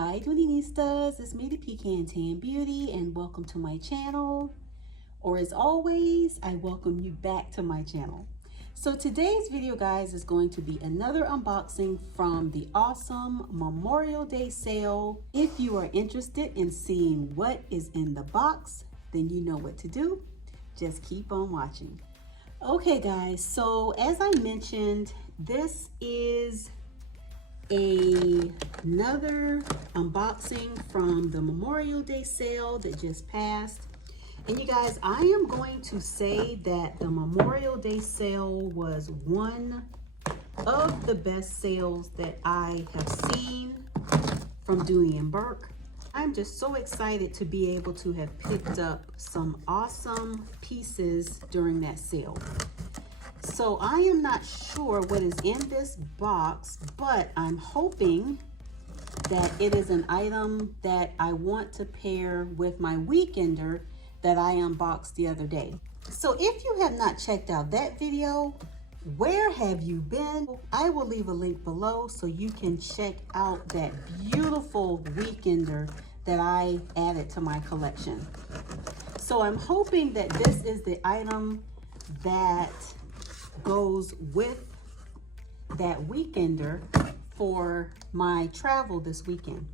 Hi Doonistas, it's me the Pecan Tan Beauty and welcome to my channel. Or as always, I welcome you back to my channel. So today's video, guys, is going to be another unboxing from the awesome Memorial Day sale. If you are interested in seeing what is in the box, then you know what to do. Just keep on watching. Okay guys, so as I mentioned, this is another unboxing from the Memorial Day sale that just passed. And you guys, I am going to say that the Memorial Day sale was one of the best sales that I have seen from Dooney Bourke. I'm just so excited to be able to have picked up some awesome pieces during that sale. So I am not sure what is in this box, but I'm hoping that it is an item that I want to pair with my weekender that I unboxed the other day. So if you have not checked out that video, where have you been? I will leave a link below so you can check out that beautiful weekender that I added to my collection. So I'm hoping that this is the item that goes with that weekender for my travel this weekend.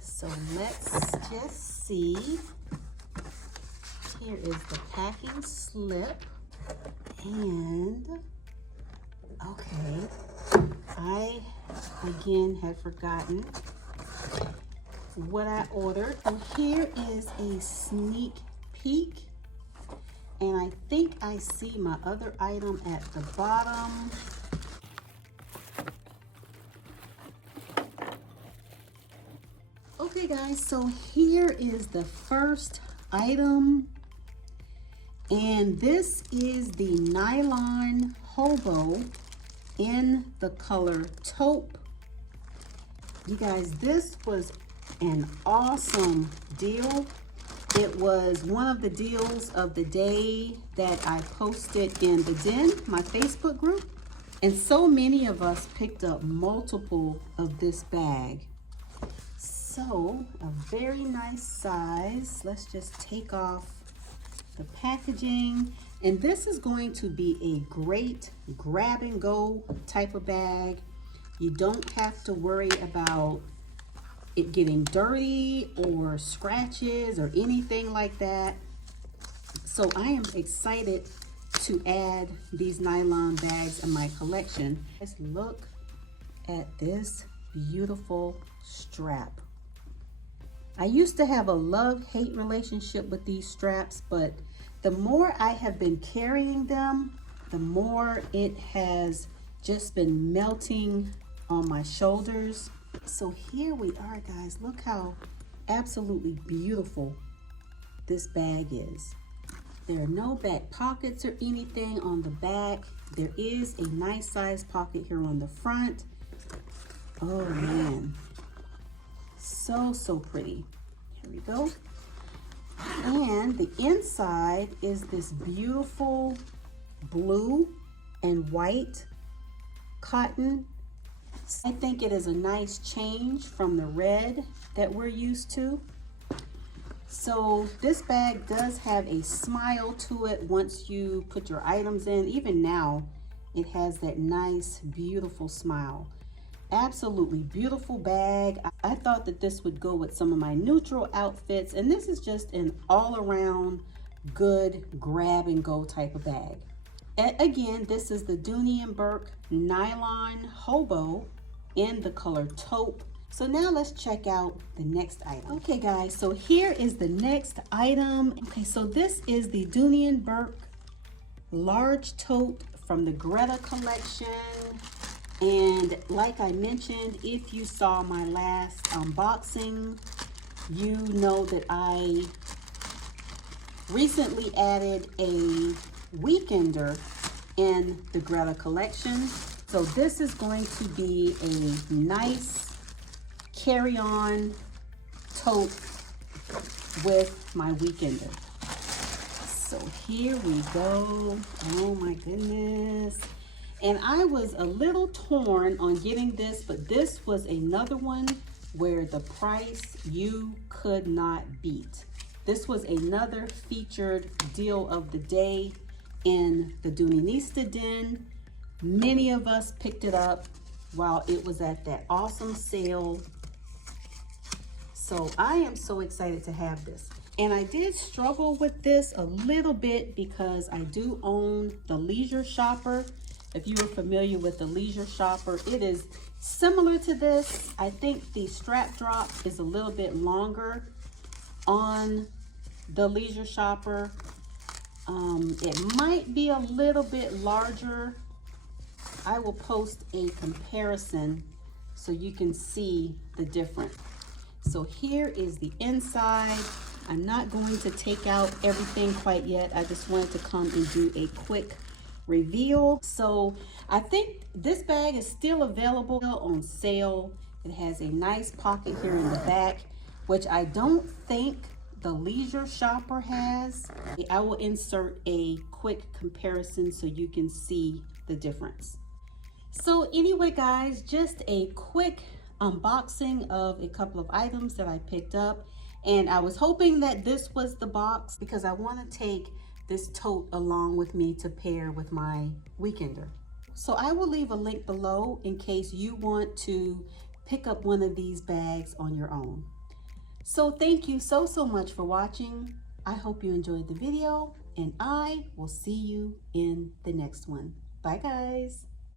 So let's just see. Here is the packing slip, and okay, I again had forgotten what I ordered. And here is a sneak peek. And I think I see my other item at the bottom. Okay guys, so here is the first item. And this is the Nylon Hobo in the color taupe. You guys, this was an awesome deal. It was one of the deals of the day that I posted in the Den, my Facebook group. And so many of us picked up multiple of this bag. So, a very nice size. Let's just take off the packaging. And this is going to be a great grab and go type of bag. You don't have to worry about it getting dirty or scratches or anything like that. So I am excited to add these nylon bags in my collection. Let's look at this beautiful strap. I used to have a love-hate relationship with these straps, but the more I have been carrying them, the more it has just been melting on my shoulders. So here we are, guys. Look how absolutely beautiful this bag is. There are no back pockets or anything on the back. There is a nice size pocket here on the front. Oh man, so pretty. Here we go. And the inside is this beautiful blue and white cotton. I think it is a nice change from the red that we're used to. So this bag does have a smile to it once you put your items in. Even now, it has that nice, beautiful smile. Absolutely beautiful bag. I thought that this would go with some of my neutral outfits, and this is just an all-around good grab and go type of bag. Again, this is the Dooney Bourke Nylon Hobo in the color taupe. So now let's check out the next item. Okay guys, so here is the next item. Okay, so this is the Dooney Bourke LargeTote from the Gretta collection. And like I mentioned, if you saw my last unboxing, you know that I recently added a weekender in the Gretta collection. So this is going to be a nice carry-on tote with my weekender. So here we go. Oh my goodness. And I was a little torn on getting this, but this was another one where the price you could not beat. This was another featured deal of the day in the Dooney Den. Many of us picked it up while it was at that awesome sale. So I am so excited to have this. And I did struggle with this a little bit because I do own the Leisure Shopper. If you are familiar with the Leisure Shopper, it is similar to this. I think the strap drop is a little bit longer on the Leisure Shopper. It might be a little bit larger. I will post a comparison so you can see the difference. So here is the inside. I'm not going to take out everything quite yet. I just wanted to come and do a quick reveal. So I think this bag is still available on sale. It has a nice pocket here in the back, which I don't think the Leisure Shopper has. I will insert a quick comparison so you can see the difference. So anyway, guys, just a quick unboxing of a couple of items that I picked up. And I was hoping that this was the box because I want to take this tote along with me to pair with my weekender. So I will leave a link below in case you want to pick up one of these bags on your own. So thank you so much for watching. I hope you enjoyed the video, and I will see you in the next one. Bye, guys.